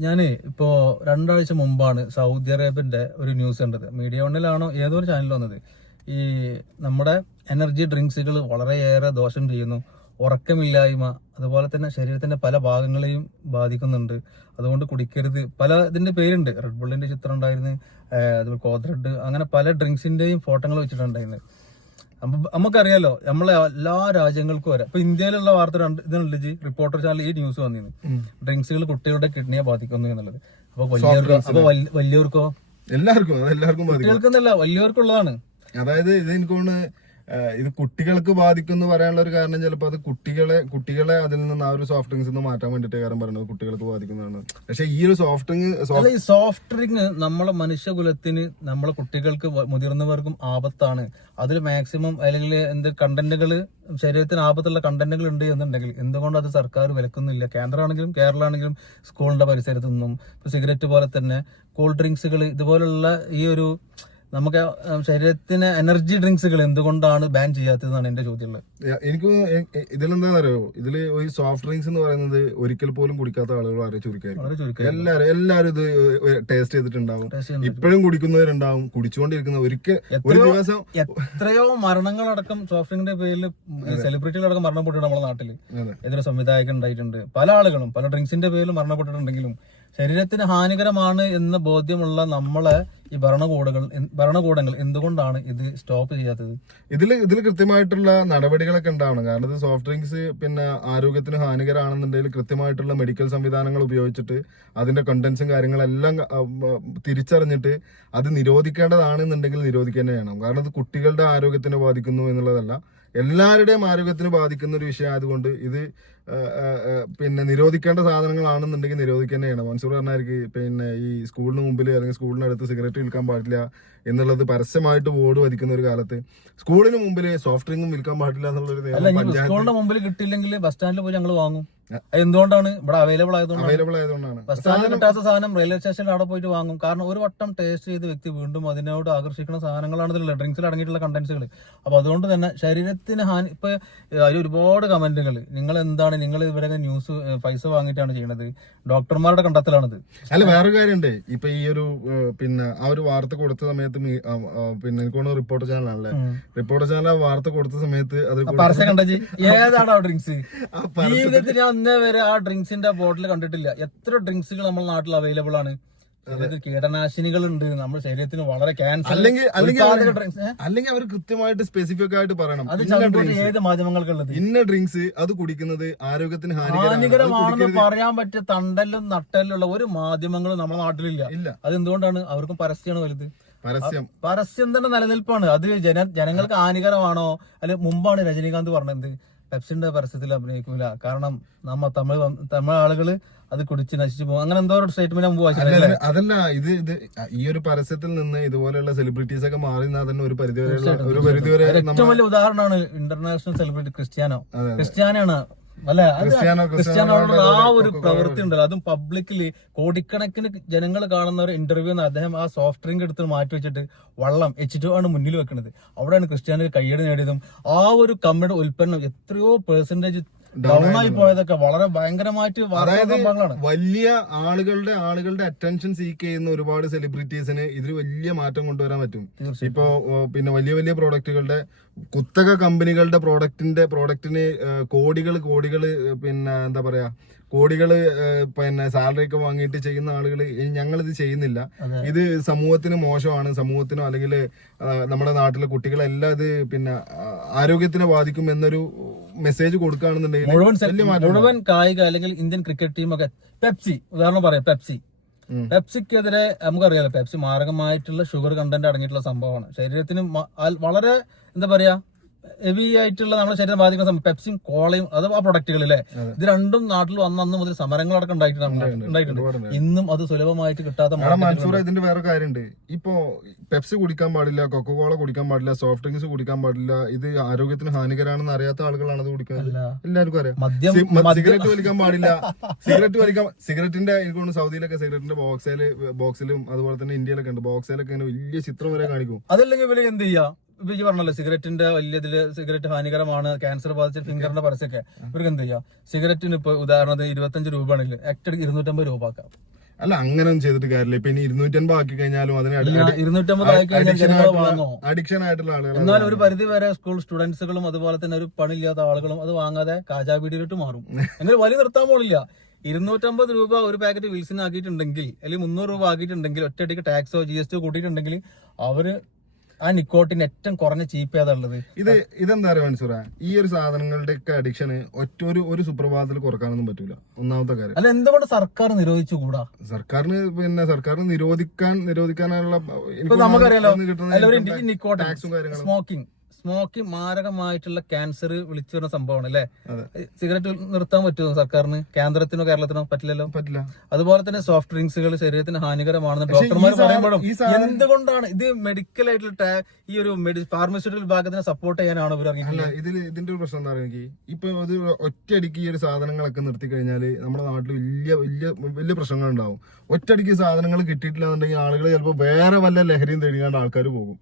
ഞാൻ ഇപ്പോ രണ്ടാഴ്ച മുമ്പാണ് സൗദി അറേബ്യന്റെ ഒരു ന്യൂസ് കണ്ടത്. മീഡിയ വണ്ണിലാണോ ഏതൊരു ചാനലിൽ വന്നത്. ഈ നമ്മുടെ എനർജി ഡ്രിങ്ക്സുകൾ വളരെയേറെ ദോഷം ചെയ്യുന്നു. ഉറക്കമില്ലായ്മ അതുപോലെ തന്നെ ശരീരത്തിന്റെ പല ഭാഗങ്ങളെയും ബാധിക്കുന്നുണ്ട്. അതുകൊണ്ട് കുടിക്കരുത്. പല ഇതിന്റെ പേരുണ്ട്. റെഡ് ബുള്ളിന്റെ ചിത്രം ഉണ്ടായിരുന്നു. അതുപോലെ കോദ്രഡ് അങ്ങനെ പല ഡ്രിങ്ക്സിന്റെയും ഫോട്ടോകൾ വെച്ചിട്ടുണ്ടായിരുന്നു. നമുക്കറിയാലോ നമ്മളെ എല്ലാ രാജ്യങ്ങൾക്കും വരെ. ഇപ്പൊ ഇന്ത്യയിലുള്ള വാർത്ത രണ്ട് ഇതുണ്ട് ജി റിപ്പോർട്ടർ ചാനൽ ഈ ന്യൂസ് വന്നിരുന്നു ഡ്രിങ്ക്സുകൾ കുട്ടികളുടെ കിഡ്നിയെ ബാധിക്കുന്നു എന്നുള്ളത്. അപ്പൊ വലിയവർക്ക് അപ്പൊ വലിയവർക്കോ? എല്ലാവർക്കും എല്ലാവർക്കും കുട്ടികൾക്കെന്നല്ല വലിയവർക്കുള്ളതാണ്. അതായത് ഇത് എനിക്ക് ഇത് കുട്ടികൾക്ക് ബാധിക്കും എന്ന് പറയാനുള്ള ഒരു കാരണം ചിലപ്പോൾ അത് കുട്ടികളെ കുട്ടികളെ അതിൽ നിന്ന് ആ ഒരു സോഫ്റ്റ് ഡ്രിങ്ക്സ് നിന്ന് മാറ്റാൻ വേണ്ടിയിട്ട് കാരണം പറയുന്നത് കുട്ടികൾക്ക് ബാധിക്കുന്നതാണ്. പക്ഷേ ഈ ഒരു സോഫ്റ്റ് ഡ്രിങ്ക് ഈ സോഫ്റ്റ് ഡ്രിങ്ക് നമ്മളെ മനുഷ്യകുലത്തിന് നമ്മളെ കുട്ടികൾക്ക് മുതിർന്നവർക്കും ആപത്താണ്. അതിൽ മാക്സിമം അല്ലെങ്കിൽ എന്ത് കണ്ടന്റുകൾ ശരീരത്തിന് ആപത്തുള്ള കണ്ടന്റുകൾ ഉണ്ട് എന്നുണ്ടെങ്കിൽ എന്തുകൊണ്ട് അത് സർക്കാർ വിലക്കുന്നില്ല? കേന്ദ്രമാണെങ്കിലും കേരള ആണെങ്കിലും സ്കൂളിന്റെ പരിസരത്തു നിന്നും സിഗരറ്റ് പോലെ തന്നെ കൂൾ ഡ്രിങ്ക്സുകൾ ഇതുപോലുള്ള ഈ ഒരു നമുക്ക് ശരീരത്തിന് എനർജി ഡ്രിങ്ക്സുകൾ എന്തുകൊണ്ടാണ് ബാൻ ചെയ്യാത്തതെന്നാണ് എന്റെ ചോദ്യമുള്ളത്. എനിക്ക് ഇതിലെന്താണെന്നറിയോ ഇതിൽ ഈ സോഫ്റ്റ് ഡ്രിങ്ക്സ് എന്ന് പറയുന്നത് ഒരിക്കൽ പോലും കുടിക്കാത്ത ആളുകൾ വളരെ ചുരുക്കമായിരിക്കും. വളരെ ചുരുക്കം എല്ലാരും എല്ലാരും ഇത് ടേസ്റ്റ് ചെയ്തിട്ടുണ്ടാവും. ഇപ്പോഴും കുടിക്കുന്നവരുണ്ടാവും. കുടിച്ചുകൊണ്ടിരിക്കുന്ന ഒരിക്കൽ ഒരു ദിവസം എത്രയോ മരണങ്ങളടക്കം സോഫ്റ്റ് ഡ്രിങ്കിന്റെ പേരിൽ സെലിബ്രിറ്റികളടക്കം മരണപ്പെട്ടിട്ടുണ്ട് നമ്മുടെ നാട്ടിൽ. അതെ. എതിരെ സംവിധായകൻ ഉണ്ടായിട്ടുണ്ട്. പല ആളുകളും പല ഡ്രിങ്ക്സിന്റെ പേരിൽ മരണപ്പെട്ടിട്ടുണ്ടെങ്കിലും ശരീരത്തിന് ഹാനികരമാണ് എന്ന് ബോധ്യമുള്ള നമ്മളെ ഈ ഭരണകൂടങ്ങൾ ഭരണകൂടങ്ങൾ എന്തുകൊണ്ടാണ് ഇത് സ്റ്റോപ്പ് ചെയ്യാത്തത്? ഇതിൽ ഇതിൽ കൃത്യമായിട്ടുള്ള നടപടികളൊക്കെ ഉണ്ടാവണം. കാരണം ഇത് സോഫ്റ്റ് ഡ്രിങ്ക്സ് പിന്നെ ആരോഗ്യത്തിന് ഹാനികരാണെന്നുണ്ടെങ്കിൽ കൃത്യമായിട്ടുള്ള മെഡിക്കൽ സംവിധാനങ്ങൾ ഉപയോഗിച്ചിട്ട് അതിന്റെ കണ്ടൻസും കാര്യങ്ങളെല്ലാം തിരിച്ചറിഞ്ഞിട്ട് അത് നിരോധിക്കേണ്ടതാണെന്നുണ്ടെങ്കിൽ തന്നെ ചെയ്യണം കാരണം ഇത് കുട്ടികളുടെ ആരോഗ്യത്തിനെ ബാധിക്കുന്നു എന്നുള്ളതല്ല എല്ലാവരുടെയും ആരോഗ്യത്തിന് ബാധിക്കുന്ന ഒരു വിഷയം ആയതുകൊണ്ട് ഇത് പിന്നെ നിരോധിക്കേണ്ട സാധനങ്ങളാണെന്നുണ്ടെങ്കിൽ നിരോധിക്കുക തന്നെ മൻസൂർ പറഞ്ഞായിരിക്കും പിന്നെ ഈ സ്കൂളിന് മുമ്പിൽ അല്ലെങ്കിൽ സ്കൂളിനടുത്ത് സിഗരറ്റ് വിൽക്കാൻ പാടില്ല എന്നുള്ളത് പരസ്യമായിട്ട് ബോർഡ് വധിക്കുന്ന ഒരു കാലത്ത്. സ്കൂളിന് മുമ്പിൽ സോഫ്റ്റ് ഡ്രിങ്കും വിൽക്കാൻ പാടില്ല എന്നുള്ളൊരു പഞ്ചായത്ത് സ്കൂളിന്റെ മുമ്പിൽ കിട്ടിയില്ലെങ്കിൽ ബസ് സ്റ്റാൻഡിൽ പോയി ഞങ്ങൾ വാങ്ങും. എന്തുകൊണ്ടാണ് ഇവിടെ അവൈലബിൾ ആയതുകൊണ്ടാണ്? അവൈലബിൾ ആയതുകൊണ്ടാണ്. ബസ് സ്റ്റാൻഡിൽ കിട്ടാത്ത സാധനം റെയിൽവേ സ്റ്റേഷനിൽ അവിടെ പോയിട്ട് വാങ്ങും. കാരണം ഒരു വട്ടം ടേസ്റ്റ് ചെയ്ത് വ്യക്തി വീണ്ടും അതിനോട് ആകർഷിക്കുന്ന സാധനങ്ങളാണ് ഇതിലുള്ള ഡ്രിങ്ക്സിൽ അടങ്ങിയിട്ടുള്ള കണ്ടന്റ്സുകൾ അപ്പൊ അതുകൊണ്ട് തന്നെ ശരീരത്തിന് ഹാനി ഇപ്പൊ അതിൽ ഒരുപാട് കമന്റുകൾ നിങ്ങൾ എന്താണ് നിങ്ങൾ ഇവരൊക്കെ ന്യൂസ് പൈസ വാങ്ങിയിട്ടാണ് ചെയ്യണത്? ഡോക്ടർമാരുടെ കണ്ടെത്തലാണിത്. അല്ല വേറൊരു കാര്യമുണ്ട്. ഇപ്പൊ ഈ ഒരു പിന്നെ ആ ഒരു വാർത്ത കൊടുത്ത സമയത്ത് പിന്നെ എനിക്ക് റിപ്പോർട്ട് റിപ്പോർട്ടർ ചാനലാണല്ലേ റിപ്പോർട്ട് റിപ്പോർട്ടർ ചാനൽ വാർത്ത കൊടുത്ത സമയത്ത് അത് ഏതാണ് ഡ്രിങ്ക്സ് ജീവിതത്തിൽ ഞാൻ ഇന്നേ വരെ ആ ഡ്രിങ്ക്സിന്റെ ബോട്ടിൽ കണ്ടിട്ടില്ല. എത്ര ഡ്രിങ്ക്സുകൾ നമ്മുടെ നാട്ടിൽ അവൈലബിൾ ആണ്. കീടനാശിനികൾ ഉണ്ട്. നമ്മുടെ ശരീരത്തിന് വളരെ ക്യാൻസർ അല്ലെങ്കിൽ അല്ലെങ്കിൽ അല്ലെങ്കിൽ അവർ കൃത്യമായിട്ട് സ്പെസിഫിക് ആയിട്ട് പറയണം. അത് ഏത് മാധ്യമങ്ങൾക്കുള്ളത് ഇന്ന ഡ്രിങ്ക്സ് അത് കുടിക്കുന്നത് ആരോഗ്യത്തിന് ഹാനികരമാണ്. അത് ഹാനികരമാണെന്ന് പറയാൻ പറ്റിയ തണ്ടലും നട്ടലുള്ള ഒരു മാധ്യമങ്ങളും നമ്മുടെ നാട്ടിലില്ല. ഇല്ല. അതെന്തുകൊണ്ടാണ്? അവർക്കും പരസ്യമാണ് വലുത്. പരസ്യം. പരസ്യം തന്നെ നിലനിൽപ്പാണ്. അത് ജന ജനങ്ങൾക്ക് ഹാനികരമാണോ? അല്ലെ മുമ്പാണ് രജനീകാന്ത് പറഞ്ഞത്. പെപ്സിന്റെ പരസ്യത്തിൽ അഭിനയിക്കൂല. കാരണം നമ്മ തമിഴ് തമിഴ് ആളുകൾ അത് കുടിച്ച് നശിച്ചു പോകും. അങ്ങനെ എന്തോ ഒരു സ്റ്റേറ്റ്മെന്റ് മുമ്പ് വായിച്ചില്ലേ അല്ല, അതല്ല ഇത് ഇത് ഈ ഒരു പരസ്യത്തിൽ നിന്ന് ഇതുപോലെയുള്ള സെലിബ്രിറ്റീസ് ഒക്കെ മാറി തന്നെ ഒരു പരിധി വരെയുള്ള ഒരു പരിധി വരെ ഏറ്റവും വലിയ ഉദാഹരണമാണ് ഇന്റർനാഷണൽ സെലിബ്രിറ്റി ക്രിസ്ത്യാനോ. ക്രിസ്ത്യാനാണ് അല്ലെ? ക്രിസ്ത്യാനോ ആ ഒരു പ്രവൃത്തി ഉണ്ടല്ലോ. അതും പബ്ലിക്കലി കോടിക്കണക്കിന് ജനങ്ങൾ കാണുന്ന ഒരു ഇന്റർവ്യൂ എന്ന് അദ്ദേഹം ആ സോഫ്റ്റ് ഡ്രിങ്ക് എടുത്ത് മാറ്റി വെച്ചിട്ട് വള്ളം എച്ച് ടു ആണ് മുന്നിൽ വെക്കുന്നത് അവിടെയാണ് ക്രിസ്ത്യാനോ കയ്യടി നേടിയതും ആ ഒരു കമ്പനിയുടെ ഉൽപ്പന്നം എത്രയോ പെർസെന്റേജ് ഡൗൺ ആയി പോയതൊക്കെ വളരെ ഭയങ്കരമായിട്ട് അതായത് വലിയ ആളുകളുടെ ആളുകളുടെ അറ്റൻഷൻ സീക്ക് ചെയ്യുന്ന ഒരുപാട് സെലിബ്രിറ്റീസിന് ഇതിൽ വലിയ മാറ്റം കൊണ്ടുവരാൻ പറ്റും. ഇപ്പോ പിന്നെ വലിയ വലിയ പ്രോഡക്റ്റുകളുടെ കുത്തക കമ്പനികളുടെ പ്രോഡക്റ്റിന്റെ പ്രോഡക്റ്റിന് കോടികൾ കോടികൾ പിന്നെ എന്താ പറയാ കോടികൾ പിന്നെ സാലറി ഒക്കെ വാങ്ങിയിട്ട് ചെയ്യുന്ന ആളുകൾ ഞങ്ങൾ ഇത് ചെയ്യുന്നില്ല. ഇത് സമൂഹത്തിന് മോശമാണ്. സമൂഹത്തിനോ അല്ലെങ്കിൽ നമ്മുടെ നാട്ടിലെ കുട്ടികളെല്ലാം ഇത് പിന്നെ ആരോഗ്യത്തിനെ ബാധിക്കും എന്നൊരു മെസ്സേജ് കൊടുക്കുകയാണെന്നുണ്ടെങ്കിൽ മുഴുവൻ കായിക അല്ലെങ്കിൽ ഇന്ത്യൻ ക്രിക്കറ്റ് ടീമൊക്കെ പെപ്സി ഉദാഹരണം പറയാം പെപ്സി. പെപ്സിക്കെതിരെ നമുക്കറിയാലോ പെപ്സി മാരകമായിട്ടുള്ള ഷുഗർ കണ്ടന്റ് അടങ്ങിയിട്ടുള്ള സംഭവമാണ്. ശരീരത്തിന് വളരെ എന്താ പറയാ ഹെവി ആയിട്ടുള്ള നമ്മുടെ ശരീരം ബാധിക്കുന്ന പെപ്സിയും കോളയും അത് ആ പ്രൊഡക്റ്റുകൾ അല്ലേ ഇത് രണ്ടും നാട്ടിൽ വന്ന അന്ന് മുതൽ സമരങ്ങളടക്കം ഉണ്ടായിട്ടുണ്ട് ഇന്നും അത് സുലഭമായിട്ട് കിട്ടാത്ത മൻസൂർ ഇതിന്റെ വേറെ കാര്യമുണ്ട്. ഇപ്പോ പെപ്സി കുടിക്കാൻ പാടില്ല കൊക്കോകോള കുടിക്കാൻ പാടില്ല സോഫ്റ്റ് ഡ്രിങ്ക്സ് കുടിക്കാൻ പാടില്ല ഇത് ആരോഗ്യത്തിന് ഹാനികരാണെന്ന് അറിയാത്ത ആളുകളാണ് അത് കുടിക്കുന്നത്. എല്ലാവർക്കും അറിയാം. സിഗരറ്റ് വലിക്കാൻ പാടില്ല. സിഗരറ്റ് വലിക്കാൻ സിഗരറ്റിന്റെ എനിക്ക് തോന്നുന്നു സൗദിയിലൊക്കെ സിഗരറ്റിന്റെ ബോക്സേൽ ബോക്സിലും അതുപോലെ തന്നെ ഇന്ത്യയിലൊക്കെ ഉണ്ട്. ബോക്സിലൊക്കെ ഇങ്ങനെ വലിയ ചിത്രം വരെ കാണിക്കും. അതല്ലെങ്കിൽ ഇവർ എന്ത് ചെയ്യാ? ഈ പറഞ്ഞല്ലോ സിഗരറ്റിന്റെ വലിയ ഇതിൽ സിഗരറ്റ് ഹാനികരമാണ് ക്യാൻസർ ബാധിച്ച ഫിംഗറിന്റെ പരസ്യമൊക്കെ. ഇവർക്ക് എന്ത് ചെയ്യാം സിഗരറ്റിന് ഇപ്പൊ ഉദാഹരണത്തിന് ഇരുപത്തഞ്ച് രൂപ ആണെങ്കിൽ ആക്ടർ ഇരുന്നൂറ്റമ്പത് രൂപ ആക്കാം. അല്ല അങ്ങനെ ചെയ്തിട്ട് കാര്യമില്ല. ഇപ്പൊ ഇനി ഇരുന്നൂറ്റമ്പത് ആക്കി കഴിഞ്ഞാലും അതിന് അഡിക്ഷൻ ആയിട്ടുള്ള ആളുകൾ എന്നാൽ ഒരു പരിധി വരെ സ്കൂൾ സ്റ്റുഡൻസുകളും അതുപോലെ തന്നെ ഒരു പണിയില്ലാത്ത ആളുകളും അത് വാങ്ങാതെ കാജാ വീഡിയോട്ട് മാറും. അങ്ങനെ വലിയ നിർത്താൻ പോലില്ല ഇരുന്നൂറ്റമ്പത് രൂപ ഒരു പാക്കറ്റ് വിൽസിന് ആക്കിയിട്ടുണ്ടെങ്കിൽ അല്ലെങ്കിൽ മുന്നൂറ് രൂപ ആക്കിയിട്ടുണ്ടെങ്കിൽ ഒറ്റയടിക്ക് ടാക്സോ ജി എസ് ടി കൂട്ടിയിട്ടുണ്ടെങ്കിൽ അവർ ആ നിക്കോട്ടിന് ഏറ്റവും കുറഞ്ഞ ചീപ്പ് ഏതാ ഉള്ളത്? ഇത് ഇതെന്താ പറയുക മൻസൂറ? ഈ ഒരു സാധനങ്ങളുടെ ഒക്കെ അഡിക്ഷന് ഒറ്റ ഒരു ഒരു സുപ്രഭാതത്തിൽ കുറക്കാനൊന്നും പറ്റൂല. ഒന്നാമത്തെ കാര്യം. അല്ല എന്തുകൊണ്ട് സർക്കാർ നിരോധിച്ചു കൂടാ സർക്കാരിന് പിന്നെ സർക്കാരിന് നിരോധിക്കാൻ നിരോധിക്കാനുള്ള നമുക്കറിയാലോ നിക്കോട്ടിൻ സ്മോക്കിംഗ് സ്മോക്കിംഗ് മാരകമായിട്ടുള്ള ക്യാൻസർ വിളിച്ചു വരുന്ന സംഭവമാണ് അല്ലെ? സിഗരറ്റ് നിർത്താൻ പറ്റുമോ സർക്കാരിന്? കേന്ദ്രത്തിനോ കേരളത്തിനോ പറ്റില്ലല്ലോ? പറ്റില്ല. അതുപോലെ തന്നെ സോഫ്റ്റ് ഡ്രിങ്ക്സുകൾ ശരീരത്തിന് ഹാനികരമാണെന്ന് ഡോക്ടർമാർ പറയുമ്പോഴും എന്തുകൊണ്ടാണ് ഇത് മെഡിക്കൽ ആയിട്ടുള്ള ഈ ഒരു ഫാർമസ്യൂട്ടിക്കൽ വിഭാഗത്തിനെ സപ്പോർട്ട് ചെയ്യാനാണ് ഇവർ അല്ല ഇതിൽ ഇതിന്റെ ഒരു പ്രശ്നം എന്താ പറയുക ഇപ്പൊ അത് ഒറ്റയടിക്ക് ഈ ഒരു സാധനങ്ങളൊക്കെ നിർത്തി കഴിഞ്ഞാൽ നമ്മുടെ നാട്ടിൽ വലിയ വലിയ വലിയ പ്രശ്നങ്ങൾ ഉണ്ടാവും ഒറ്റയടിക്ക് സാധനങ്ങൾ കിട്ടിയിട്ടില്ല എന്നുണ്ടെങ്കിൽ ആളുകൾ ചിലപ്പോൾ വേറെ വല്ല ലഹരിയും തേടിയാണ്ട് ആൾക്കാർ പോകും.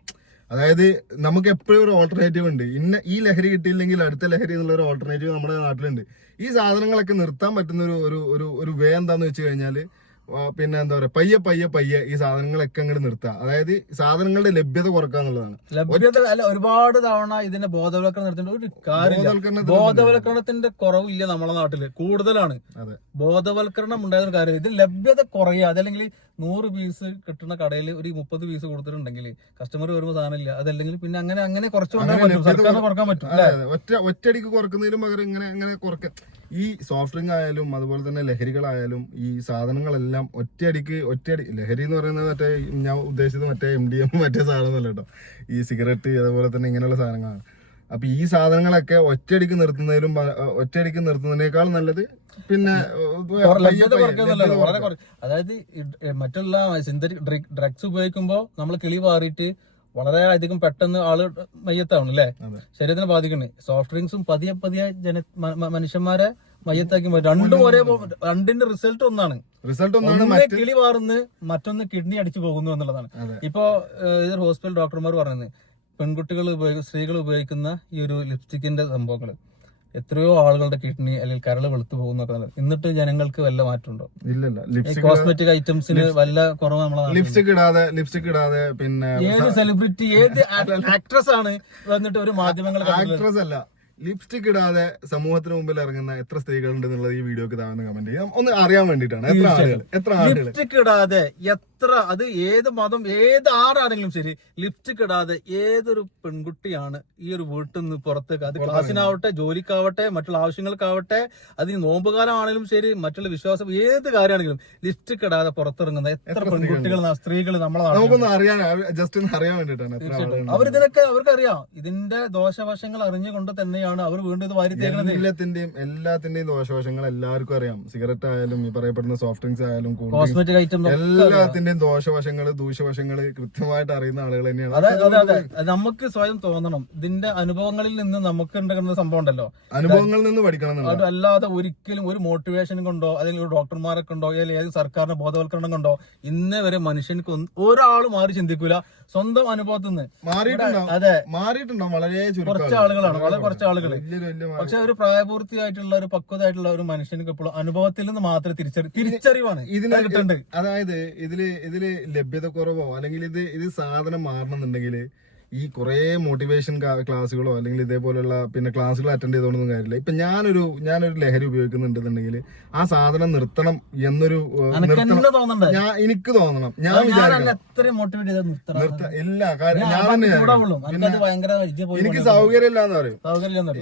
അതായത് നമുക്ക് എപ്പോഴും ഒരു ഓൾട്ടർനേറ്റീവ് ഉണ്ട്. ഇന്ന ഈ ലഹരി കിട്ടിയില്ലെങ്കിൽ അടുത്ത ലഹരി എന്നുള്ള ഒരു ഓൾട്ടർനേറ്റീവ് നമ്മുടെ നാട്ടിലുണ്ട്. ഈ സാധനങ്ങളൊക്കെ നിർത്താൻ പറ്റുന്ന ഒരു ഒരു ഒരു വേ എന്താന്ന് വെച്ച് കഴിഞ്ഞാൽ ആ, പിന്നെ എന്താ പറയാ പയ്യെ പയ്യെ പയ്യെ ഈ സാധനങ്ങളൊക്കെ അങ്ങോട്ട് നിർത്തുക അതായത് സാധനങ്ങളുടെ ലഭ്യത കുറക്കുക എന്നുള്ളതാണ്. ലഭ്യത അല്ല ഒരുപാട് തവണ ഇതിന്റെ ബോധവൽക്കരണം നടത്തേണ്ട ഒരു കാര്യമില്ല. ബോധവൽക്കരണത്തിന് ബോധവൽക്കരണത്തിന്റെ കുറവില്ല നമ്മളെ നാട്ടിൽ. കൂടുതലാണ്. അതെ. ബോധവൽക്കരണം ഉണ്ടായതൊരു കാര്യം. ഇത് ലഭ്യത കുറയുക അതല്ലെങ്കിൽ നൂറ് പീസ് കിട്ടുന്ന കടയിൽ ഒരു മുപ്പത് പീസ് കൊടുത്തിട്ടുണ്ടെങ്കിൽ കസ്റ്റമർ വരുമ്പോൾ സാധനമില്ല. അതല്ലെങ്കിൽ പിന്നെ അങ്ങനെ അങ്ങനെ കുറച്ച് കൊണ്ടുപോകാൻ പറ്റും. സർക്കാരിന് കുറയ്ക്കാൻ പറ്റും. ഒറ്റ ഒറ്റടിക്ക് കുറക്കുന്നതിലും പകരം ഇങ്ങനെ ഇങ്ങനെ ഈ സോഫ്റ്റ് ഡ്രിങ്ക് ആയാലും അതുപോലെ തന്നെ ലഹരികളായാലും ഈ സാധനങ്ങളെല്ലാം ഒറ്റയടിക്ക് ഒറ്റയടി ലഹരി എന്ന് പറയുന്നത് മറ്റേ ഞാൻ ഉദ്ദേശിച്ചത് മറ്റേ എം ഡി എം മറ്റേ സാധനമൊന്നുമല്ല കേട്ടോ. ഈ സിഗരറ്റ് അതുപോലെ തന്നെ ഇങ്ങനെയുള്ള സാധനങ്ങളാണ്. അപ്പൊ ഈ സാധനങ്ങളൊക്കെ ഒറ്റയടിക്ക് നിർത്തുന്നതിലും ഒറ്റയടിക്ക് നിർത്തുന്നതിനേക്കാൾ നല്ലത് പിന്നെ. അതായത് മറ്റുള്ള സിന്തറ്റിക് ഡ്രഗ്സ് ഉപയോഗിക്കുമ്പോൾ നമ്മൾ കിളി മാറിയിട്ട് വളരെ അധികം പെട്ടെന്ന് ആൾ മയ്യത്താവണം അല്ലേ ശരീരത്തിന് ബാധിക്കണേ സോഫ്റ്റ് ഡ്രിങ്ക്സും പതിയെ പതിയെ ജന മനുഷ്യന്മാരെ മയ്യത്താക്കി രണ്ടും ഒരേ രണ്ടിന്റെ റിസൾട്ട് ഒന്നാണ്. റിസൾട്ട് ഒന്നാണ് കിളി മാറുന്നു മറ്റൊന്ന് കിഡ്നി അടിച്ചു പോകുന്നു എന്നുള്ളതാണ്. ഇപ്പോ ഇതൊരു ഹോസ്പിറ്റൽ ഡോക്ടർമാർ പറയുന്നത് പെൺകുട്ടികൾ ഉപയോഗിക്കുന്ന സ്ത്രീകൾ ഉപയോഗിക്കുന്ന ഈ ഒരു ലിപ്സ്റ്റിക്കിന്റെ സംഭവങ്ങൾ എത്രയോ ആളുകളുടെ കിഡ്നി അല്ലെങ്കിൽ കരൾ വെളുത്തു പോകുന്നൊക്കെ. എന്നിട്ട് ജനങ്ങൾക്ക് വല്ല മാറ്റമുണ്ടോ? ഇല്ലല്ല. കോസ്മെറ്റിക് ഐറ്റംസിന് വല്ല കുറവ് നമ്മളെ? ലിപ്സ്റ്റിക് ഇടാതെ ലിപ്സ്റ്റിക് ഇടാതെ പിന്നെ ഏത് സെലിബ്രിറ്റി ഏത് ആക്ട്രസ് ആണ് വന്നിട്ട് ഒരു മാധ്യമങ്ങൾ ആക്ട്രസ് അല്ല. ലിപ്സ്റ്റിക് ഇടാതെ സമൂഹത്തിന് മുമ്പിൽ ഇറങ്ങുന്ന എത്ര സ്ത്രീകളുണ്ട് എന്നുള്ളത് ഈ വീഡിയോക്ക് താഴ്ന്ന് കമന്റ് ചെയ്യാം. ഒന്ന് അറിയാൻ വേണ്ടിയിട്ടാണ്. എത്ര ആളുകൾ? എത്ര ആളുകൾ? ലിപ്സ്റ്റിക് ഇടാതെ എത്ര അത് ഏത് മതം ഏത് ആരാണെങ്കിലും ശരി ലിപ്സ്റ്റിക് ഇടാതെ ഏതൊരു പെൺകുട്ടിയാണ് ഈ ഒരു വീട്ടിൽ നിന്ന് പുറത്തേക്ക്? അത് ക്ലാസ്സിനാവട്ടെ ജോലിക്കാവട്ടെ മറ്റുള്ള ആവശ്യങ്ങൾക്കാവട്ടെ അത് നോമ്പുകാലമാണെങ്കിലും ശരി മറ്റുള്ള വിശ്വാസം ഏത് കാര്യമാണെങ്കിലും ലിപ്സ്റ്റിക് ഇടാതെ പുറത്തിറങ്ങുന്ന എത്ര പെൺകുട്ടികൾ സ്ത്രീകൾ നമ്മളെ നാട്ടിലുണ്ട്. നമുക്കൊന്ന് അറിയാൻ ജസ്റ്റ് ഒന്ന് അറിയാൻ വേണ്ടിയിട്ടാണ് അവരിതിനൊക്കെ അവർക്കറിയാം. ഇതിന്റെ ദോഷവശങ്ങൾ അറിഞ്ഞുകൊണ്ട് തന്നെയാണ് അവർ വീണ്ടും ഇത് വാരി തേക്കുന്നത്. എല്ലാത്തിന്റെയും എല്ലാത്തിന്റെയും ദോഷവശങ്ങൾ എല്ലാവർക്കും അറിയാം. സിഗരറ്റ് ആയാലും ഈ പറയപ്പെടുന്ന സോഫ്റ്റ് ഡ്രിങ്ക്സ് ആയാലും കോസ്മെറ്റിക് ഐറ്റം എല്ലാത്തിന്റെയും ദോഷവശങ്ങൾ ദൂഷ്യവശങ്ങൾ കൃത്യമായിട്ട് അറിയുന്ന ആളുകൾ തന്നെയാണ്. അതെ അതെ അതെ. നമുക്ക് സ്വയം തോന്നണം. ഇതിന്റെ അനുഭവങ്ങളിൽ നിന്ന് നമുക്ക് ഉണ്ടാകുന്ന സംഭവം ഉണ്ടല്ലോ. അനുഭവങ്ങളിൽ നിന്ന് പഠിക്കണം അത് അല്ലാതെ ഒരിക്കലും ഒരു മോട്ടിവേഷൻ കൊണ്ടോ അല്ലെങ്കിൽ ഒരു ഡോക്ടർമാരെ കൊണ്ടോ അല്ലെങ്കിൽ ഏത് സർക്കാരിന്റെ ബോധവൽക്കരണം കൊണ്ടോ ഇന്നേ വരെ മനുഷ്യനക്ക് ഒരാളും മാറി ചിന്തിക്കൂല. സ്വന്തം അനുഭവത്തിൽ നിന്ന്. മാറിയിട്ടുണ്ടാവും. അതെ. മാറിയിട്ടുണ്ടാവും. വളരെ കുറച്ച് ആളുകളാണ്. വളരെ കുറച്ച് ആളുകൾ പക്ഷെ ഒരു പ്രായപൂർത്തിയായിട്ടുള്ള ഒരു പക്വതായിട്ടുള്ള ഒരു മനുഷ്യനൊക്കെ എപ്പോഴും അനുഭവത്തിൽ നിന്ന് മാത്രമേ തിരിച്ചറി തിരിച്ചറിവാണ്. ഇതിന് കിട്ടുന്നുണ്ട് അതായത് ഇതിൽ ഇതിൽ ലഭ്യത കുറവോ? അല്ലെങ്കിൽ ഇത് ഇത് സാധനം മാറണമെന്നുണ്ടെങ്കിൽ ഈ കുറേ മോട്ടിവേഷൻ ക്ലാസ്സുകളോ അല്ലെങ്കിൽ ഇതേപോലുള്ള പിന്നെ ക്ലാസ്സുകൾ അറ്റൻഡ് ചെയ്തോണ്ടൊന്നും കാര്യമില്ല. ഇപ്പൊ ഞാനൊരു ഞാനൊരു ലഹരി ഉപയോഗിക്കുന്നുണ്ടെന്നുണ്ടെങ്കിൽ ആ സാധനം നിർത്തണം എന്നൊരു ഞാൻ എനിക്ക് തോന്നണം. ഞാൻ വിചാരിക്കണം. ഇല്ല കാര്യം ഞാൻ തന്നെയാണ് എനിക്ക് സൗകര്യം ഇല്ലാന്ന് പറയും.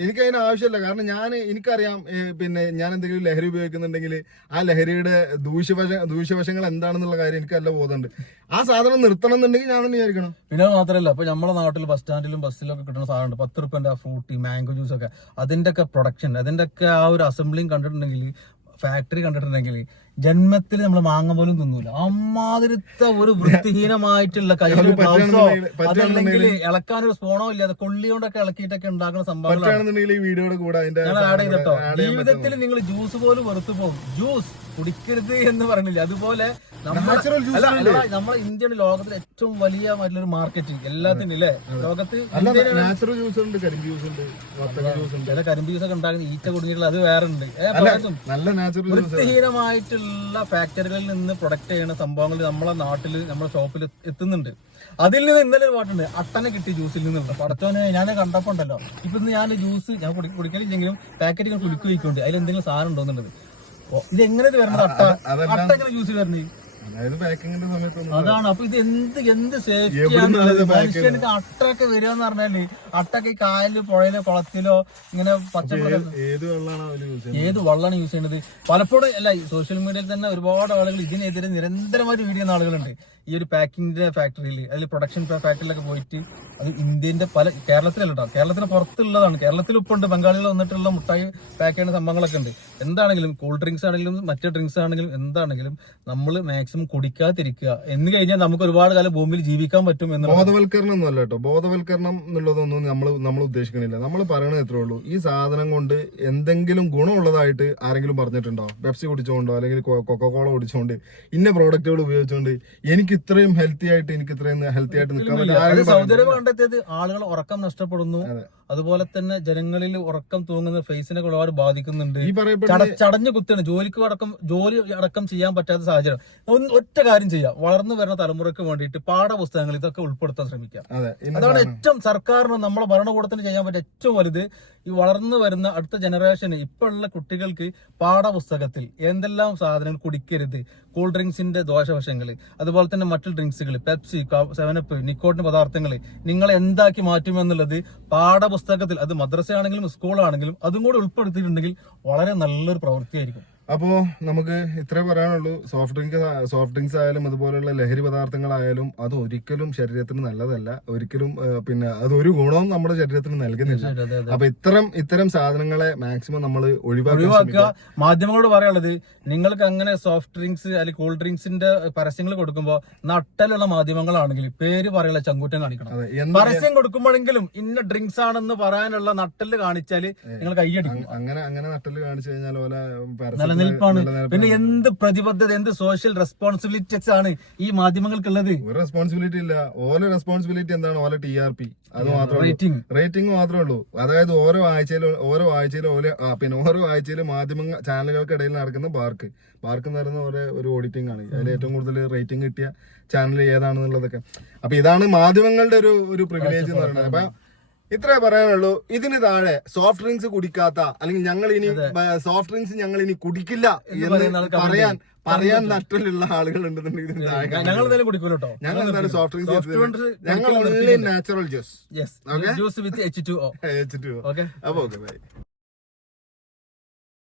എനിക്ക് അതിന് ആവശ്യമില്ല. കാരണം ഞാൻ എനിക്കറിയാം പിന്നെ ഞാൻ എന്തെങ്കിലും ലഹരി ഉപയോഗിക്കുന്നുണ്ടെങ്കിൽ ആ ലഹരിയുടെ ദൂഷ്യവശ ദൂഷ്യവശങ്ങൾ എന്താണെന്നുള്ള കാര്യം എനിക്ക് നല്ല ബോധമുണ്ട്. ആ സാധനം നിർത്തണം എന്നുണ്ടെങ്കിൽ ഞാൻ വിചാരിക്കണം. പിന്നെ മാത്രമല്ല ഇപ്പൊ നമ്മുടെ നാട്ടിൽ ബസ് സ്റ്റാൻഡിലും ബസ്സിലും ഒക്കെ കിട്ടുന്ന സാധനമുണ്ട്. പത്ത് റുപ്യന്റെ ഫ്രൂട്ടി മാംഗോ ജ്യൂസ് ഒക്കെ അതിന്റെ ഒക്കെ. പ്രൊഡക്ഷൻ അതിന്റെ ഒക്കെ ആ ഒരു അസംബ്ലിയും കണ്ടിട്ടുണ്ടെങ്കിൽ ഫാക്ടറി കണ്ടിട്ടുണ്ടെങ്കിൽ ജന്മത്തിൽ നമ്മൾ മാങ്ങ പോലും തിന്നൂല. അമ്മാതിരത്തെ ഒരു വൃത്തിഹീനമായിട്ടുള്ള കയ്യിൽ ഗ്ലൗസോ പറ്റുകയാണെന്നുണ്ടെങ്കിൽ- ഒരു ഇളക്കാനൊരു സ്പൂണോ ഇല്ലാതെ കൊള്ളി കൊണ്ടൊക്കെ ഇളക്കിയിട്ടൊക്കെ ഉണ്ടാക്കുന്ന സംഭവങ്ങളാണ്. ചെയ്തിട്ടോ ജീവിതത്തിൽ നിങ്ങൾ ജ്യൂസ് പോലും വെറുത്തു പോകും. ജ്യൂസ് കുടിക്കരുത് എന്ന് പറഞ്ഞില്ല? അതുപോലെ നമ്മുടെ ഇന്ത്യയുടെ ലോകത്തിൽ ഏറ്റവും വലിയ മറ്റൊരു മാർക്കറ്റ് എല്ലാത്തിനും ഇല്ലേ? ലോകത്ത് നാച്ചുറൽ ജ്യൂസ് ഉണ്ട് കരിമ്പ് ജ്യൂസ് ഉണ്ട് വത്തക്ക ജ്യൂസ് ഉണ്ട്. ചില കരിമ്പ് ജ്യൂസ് ഒക്കെ ഉണ്ടാക്കുന്ന ഈറ്റ കുടിഞ്ഞിട്ടുള്ള അത് വേറെ ഉണ്ട്. വൃത്തിഹീനമായിട്ടുള്ള മറ്റുള്ള ഫാക്ടറികളിൽ നിന്ന് പ്രൊഡക്റ്റ് ചെയ്യുന്ന സംഭവങ്ങൾ നമ്മളെ നാട്ടിൽ നമ്മുടെ ഷോപ്പിൽ എത്തുന്നുണ്ട്. അതിൽ നിന്ന് ഇന്നലെ ഒരു പാട്ടുണ്ട്. അട്ടനെ കിട്ടി ജ്യൂസിൽ നിന്നുള്ള. പടച്ചോനെ ഞാൻ കണ്ടപ്പോ ഉണ്ടല്ലോ. ഇപ്പൊ ഇന്ന് ഞാൻ ജ്യൂസ് ഞാൻ കുടി- കുടിക്കലില്ലെങ്കിലും പാക്കറ്റ് ഇങ്ങനെ കുടിക്കുക വയ്ക്കുന്നുണ്ട് അതിൽ എന്തെങ്കിലും സാധനം ഉണ്ടോന്നുള്ളത് എന്നുള്ളത്. ഇത് എങ്ങനെ ഇത് വരുന്നത്? അട്ട. അട്ട എങ്ങനെ ജ്യൂസിൽ വരുന്നത്? അതാണ്. അപ്പൊ ഇത് എന്ത് എന്ത് സേഫ്റ്റിയാണ് മനുഷ്യനക്ക് അട്ടൊക്കെ വരിക എന്ന് പറഞ്ഞാൽ അട്ടൊക്കെ കായലിലോ പുഴയിലോ കുളത്തിലോ ഇങ്ങനെ പച്ചക്കറി ഏത് വെള്ളമാണ് യൂസ് ചെയ്യുന്നത്? ഏത് വള്ളമാണ് യൂസ് ചെയ്യുന്നത്? പലപ്പോഴും അല്ല സോഷ്യൽ മീഡിയയിൽ തന്നെ ഒരുപാട് ആളുകൾ ഇതിനെതിരെ നിരന്തരമായിട്ട് വീഡിയോ ആളുകളുണ്ട്. ഈ ഒരു പാക്കിങ്ങിന്റെ ഫാക്ടറിയിൽ അതിൽ പ്രൊഡക്ഷൻ ഫാക്ടറിയിലൊക്കെ പോയിട്ട് അത് ഇന്ത്യന്റെ പല കേരളത്തിലല്ല കേട്ടോ കേരളത്തിന് പുറത്തുള്ളതാണ്. കേരളത്തിൽ ഇപ്പുണ്ട് ബംഗാളിൽ വന്നിട്ടുള്ള മുട്ടായി പാക്ക് ചെയ്യുന്ന സംഭവങ്ങളൊക്കെ ഉണ്ട്. എന്താണെങ്കിലും കൂൾ ഡ്രിങ്ക്സ് ആണെങ്കിലും മറ്റു ഡ്രിങ്ക്സ് ആണെങ്കിലും എന്താണെങ്കിലും നമ്മൾ മാക്സിമം കുടിക്കാതിരിക്കുക. എന്ന് കഴിഞ്ഞാൽ നമുക്ക് ഒരുപാട് കാലം ഭൂമിയിൽ ജീവിക്കാൻ പറ്റും എന്ന് ബോധവൽക്കരണം ഒന്നുമല്ല കേട്ടോ. ബോധവൽക്കരണം എന്നുള്ളതൊന്നും നമ്മൾ നമ്മൾ ഉദ്ദേശിക്കണില്ല. നമ്മൾ പറയണത് എത്രേ ഉള്ളൂ. ഈ സാധനം കൊണ്ട് എന്തെങ്കിലും ഗുണമുള്ളതായിട്ട് ആരെങ്കിലും പറഞ്ഞിട്ടുണ്ടോ? പെപ്സി കുടിച്ചുകൊണ്ടോ അല്ലെങ്കിൽ കൊക്കോകോള കുടിച്ചുകൊണ്ട് ഇന്ന പ്രോഡക്റ്റുകൾ ഉപയോഗിച്ചുകൊണ്ട് എനിക്ക് ഇത്രയും ഹെൽത്തി ആയിട്ട് എനിക്ക് ഇത്രയും ഹെൽത്തി ആയിട്ട് നിൽക്കാൻ പറ്റും. കണ്ടെത്തിയത് ആളുകൾ ഉറക്കം നഷ്ടപ്പെടുന്നു. അതുപോലെ തന്നെ ജനങ്ങളിൽ ഉറക്കം തൂങ്ങുന്ന ഫേസിനെ ഒരുപാട് ബാധിക്കുന്നുണ്ട്. ചടഞ്ഞു കുത്തിയാണ് ജോലിക്ക് അടക്കം ജോലി അടക്കം ചെയ്യാൻ പറ്റാത്ത സാഹചര്യം. ഒറ്റ കാര്യം ചെയ്യാം. വളർന്നു വരുന്ന തലമുറയ്ക്ക് വേണ്ടിയിട്ട് പാഠപുസ്തകങ്ങൾ ഇതൊക്കെ ഉൾപ്പെടുത്താൻ ശ്രമിക്കാം അതാണ് ഏറ്റവും സർക്കാരിന് നമ്മുടെ ഭരണകൂടത്തിന് ചെയ്യാൻ പറ്റിയ ഏറ്റവും വലുത് ഈ വളർന്നു വരുന്ന അടുത്ത ജനറേഷന് ഇപ്പൊ ഉള്ള കുട്ടികൾക്ക് പാഠപുസ്തകത്തിൽ എന്തെല്ലാം സാധനങ്ങൾ കുടിക്കരുത്? കൂൾ ഡ്രിങ്ക്സിന്റെ ദോഷവശങ്ങൾ അതുപോലെ തന്നെ മറ്റു ഡ്രിങ്ക്സുകൾ പെപ്സി സെവനപ്പ് നിക്കോട്ടിൻ പദാർത്ഥങ്ങൾ നിങ്ങൾ എന്താക്കി മാറ്റുമെന്നുള്ളത് പാഠപുസ്തകത്തിൽ അത് മദ്രസയാണെങ്കിലും സ്കൂളാണെങ്കിലും അതും കൂടെ ഉൾപ്പെടുത്തിയിട്ടുണ്ടെങ്കിൽ വളരെ നല്ലൊരു പ്രവൃത്തിയായിരിക്കും. അപ്പോ നമുക്ക് ഇത്രേ പറയാനുള്ളൂ. സോഫ്റ്റ് ഡ്രിങ്ക് സോഫ്റ്റ് ഡ്രിങ്ക്സ് ആയാലും അതുപോലെയുള്ള ലഹരി പദാർത്ഥങ്ങളായാലും അത് ഒരിക്കലും ശരീരത്തിന് നല്ലതല്ല. ഒരിക്കലും പിന്നെ അതൊരു ഗുണവും നമ്മുടെ ശരീരത്തിന് നൽകുന്നില്ല. അപ്പൊ ഇത്തരം ഇത്തരം സാധനങ്ങളെ മാക്സിമം നമ്മൾ ഒഴിവാക്കുക. മാധ്യമങ്ങളോട് പറയാനുള്ളത് നിങ്ങൾക്ക് അങ്ങനെ സോഫ്റ്റ് ഡ്രിങ്ക്സ് അല്ലെങ്കിൽ കൂൾ ഡ്രിങ്ക്സിന്റെ പരസ്യങ്ങൾ കൊടുക്കുമ്പോൾ നട്ടലുള്ള മാധ്യമങ്ങളാണെങ്കിൽ പേര് പറയാനുള്ള ചങ്കൂറ്റം കാണിക്കണം. പരസ്യം കൊടുക്കുമ്പോഴെങ്കിലും ഇന്ന ഡ്രിങ്ക്സ് ആണെന്ന് പറയാനുള്ള നട്ടൽ കാണിച്ചാൽ നിങ്ങൾ കൈയടിക്കും. അങ്ങനെ അങ്ങനെ നട്ടൽ കാണിച്ചു കഴിഞ്ഞാൽ പോലെ നിലനിൽപ്പാണ്. പിന്നെ എന്ത് പ്രതിബദ്ധത എന്ത് സോഷ്യൽ റെസ്പോൺസിബിലിറ്റീസ് ആണ് ഈ മാധ്യമങ്ങൾക്കുള്ളത്? ഒരു റെസ്പോൺസിബിലിറ്റി ഇല്ല. ഓല റെസ്പോൺസിബിലിറ്റി എന്താണ്? ഓല ടി ആർ പി അത് മാത്രമേ റേറ്റിംഗ് റേറ്റിംഗ് മാത്രമേ ഉള്ളൂ. അതായത് ഓരോ ആഴ്ചയിലും ഓരോ ആഴ്ചയിലും ഓരോ പിന്നെ ഓരോ ആഴ്ചയിലും മാധ്യമ ചാനലുകൾക്കിടയിൽ നടക്കുന്ന പാർക്ക്. പാർക്ക് എന്ന് പറയുന്ന ഒരു ഒരു ഓഡിറ്റിംഗ് ആണ്. അതിൽ ഏറ്റവും കൂടുതൽ റേറ്റിംഗ് കിട്ടിയ ചാനൽ ഏതാണെന്നുള്ളതൊക്കെ. അപ്പൊ ഇതാണ് മാധ്യമങ്ങളുടെ ഒരു ഒരു പ്രിവിലേജ് എന്ന് പറയുന്നത്. അപ്പൊ ഇത്രേ പറയാനുള്ളൂ. ഇതിന് താഴെ സോഫ്റ്റ് ഡ്രിങ്ക്സ് കുടിക്കാത്ത അല്ലെങ്കിൽ ഞങ്ങൾ ഇനി സോഫ്റ്റ് ഡ്രിങ്ക്സ് ഞങ്ങൾ ഇനി കുടിക്കില്ല എന്ന് പറയാൻ പറയാൻ നട്ടിലുള്ള ആളുകൾ ഉണ്ടെന്നുണ്ടെങ്കിൽ ഞങ്ങൾ എന്തായാലും കുടിക്കൂല കേട്ടോ. ഞങ്ങൾ എന്തായാലും സോഫ്റ്റ് ഡ്രിങ്ക്സ് ഞങ്ങൾ. Natural juice yes juice with H two അയച്ചിട്ട് ഓക്കെ അപ്പൊ ഓക്കെ ബൈ